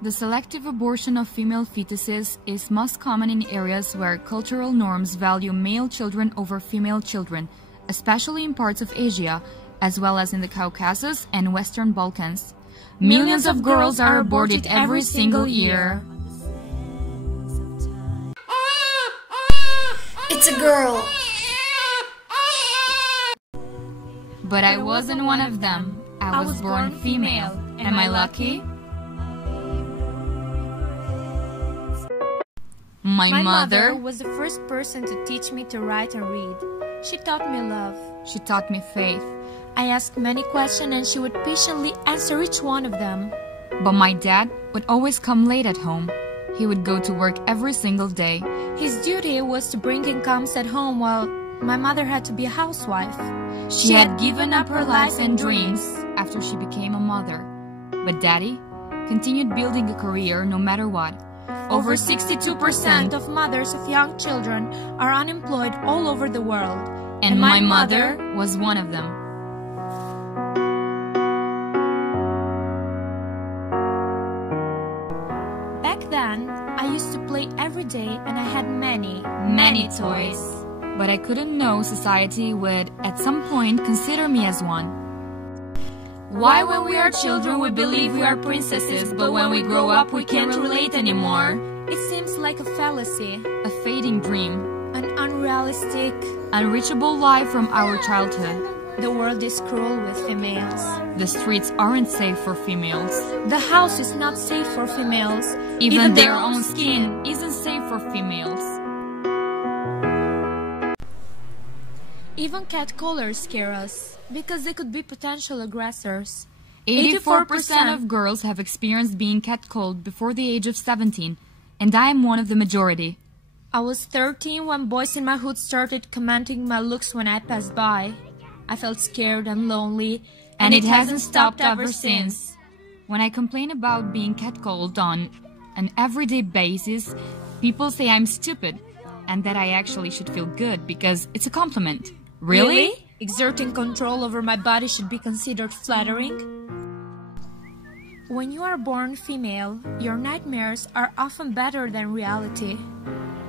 The selective abortion of female fetuses is most common in areas where cultural norms value male children over female children, especially in parts of Asia, as well as in the Caucasus and Western Balkans. Millions of girls are aborted every single year. It's a girl. But I wasn't one of them. I was born female. Am I lucky? My mother was the first person to teach me to write and read. She taught me love. She taught me faith. I asked many questions and she would patiently answer each one of them. But my dad would always come late at home. He would go to work every single day. His duty was to bring incomes at home while my mother had to be a housewife. She had given up her life and dreams after she became a mother. But Daddy continued building a career no matter what. Over 62% of mothers of young children are unemployed all over the world. And my mother was one of them. Back then, I used to play every day and I had many toys. But I couldn't know society would at some point consider me as one. Why when we are children we believe we are princesses, but when we grow up we can't relate anymore? It seems like a fallacy. A fading dream. An unrealistic, unreachable life from our childhood. The world is cruel with females. The streets aren't safe for females. The house is not safe for females. Even their own skin isn't safe for females. Even catcallers scare us, because they could be potential aggressors. 84% of girls have experienced being catcalled before the age of 17, and I am one of the majority. I was 13 when boys in my hood started commenting my looks when I passed by. I felt scared and lonely, and it hasn't stopped ever since. When I complain about being catcalled on an everyday basis, people say I'm stupid, and that I actually should feel good because it's a compliment. Really? Exerting control over my body should be considered flattering? When you are born female, your nightmares are often better than reality.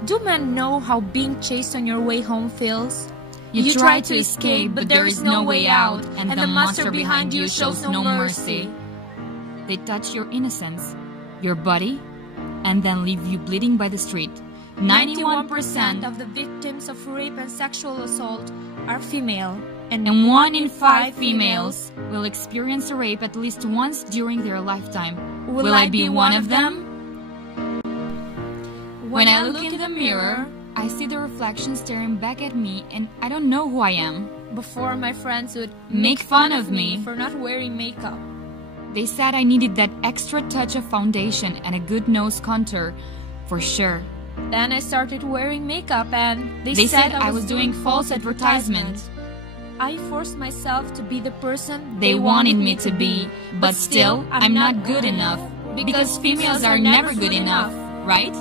Do men know how being chased on your way home feels? You try to escape, but there is no way out, and the monster behind you shows no mercy. They touch your innocence, your body, and then leave you bleeding by the street. 91% of the victims of rape and sexual assault are female, and 1 in 5 females will experience a rape at least once during their lifetime. Will I be one of them? When I look in the mirror, I see the reflection staring back at me and I don't know who I am. Before, my friends would make fun of me for not wearing makeup. They said I needed that extra touch of foundation and a good nose contour, for sure. Then I started wearing makeup and they said I was doing false advertisement. I forced myself to be the person they wanted me to be, but still I'm not good enough, because females are never good enough, right?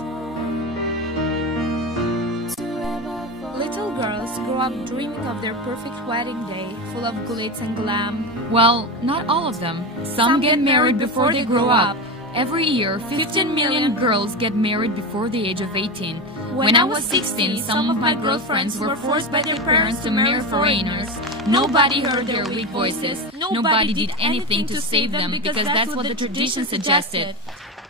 Little girls grow up dreaming of their perfect wedding day, full of glitz and glam. Well, not all of them. Some get married before they grow up. Every year, 15 million girls get married before the age of 18. When I was 16, some of my girlfriends were forced by their parents to marry foreigners. Nobody heard their weak voices. Nobody did anything to save them because that's what the tradition suggested.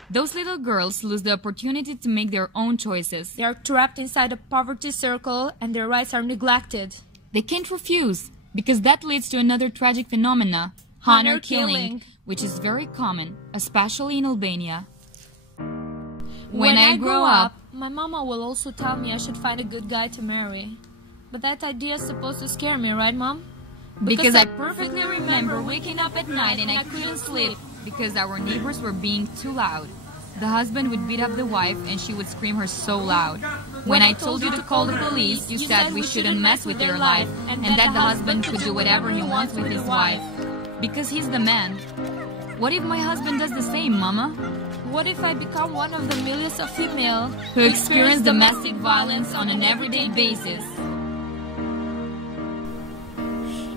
Those little girls lose the opportunity to make their own choices. They are trapped inside a poverty circle and their rights are neglected. They can't refuse, because that leads to another tragic phenomena, honor killing, which is very common, especially in Albania. When I grow up, my mama will also tell me I should find a good guy to marry. But that idea is supposed to scare me, right, Mom? Because I perfectly remember waking up at night and I couldn't sleep because our neighbors were being too loud. The husband would beat up the wife and she would scream her so loud. When I told you to call the police, you said we shouldn't mess with their life and that the husband could do whatever he wants with his wife. Because he's the man. What if my husband does the same, Mama? What if I become one of the millions of females who experience domestic violence on an everyday basis?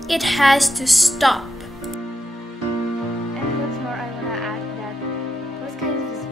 It has to stop. And what's more, I wanna add that those kinds of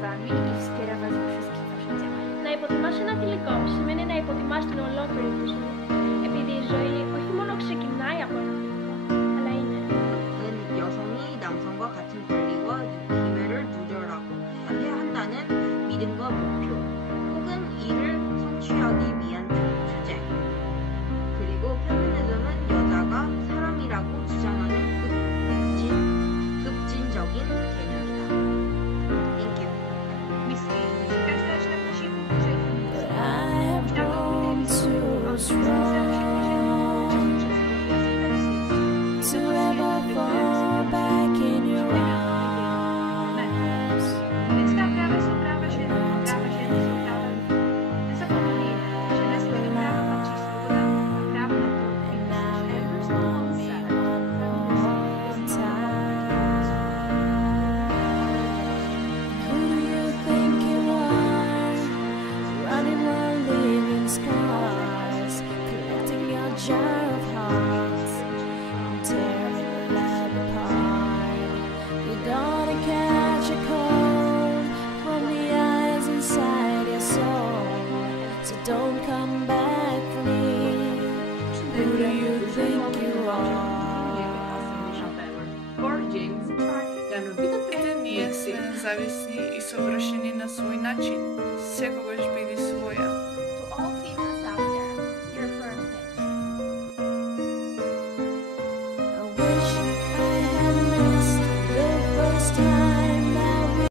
Who do you think you are? Ty nie jest své nezávislí i jsou brošeny na svůj način. Se kogoś byli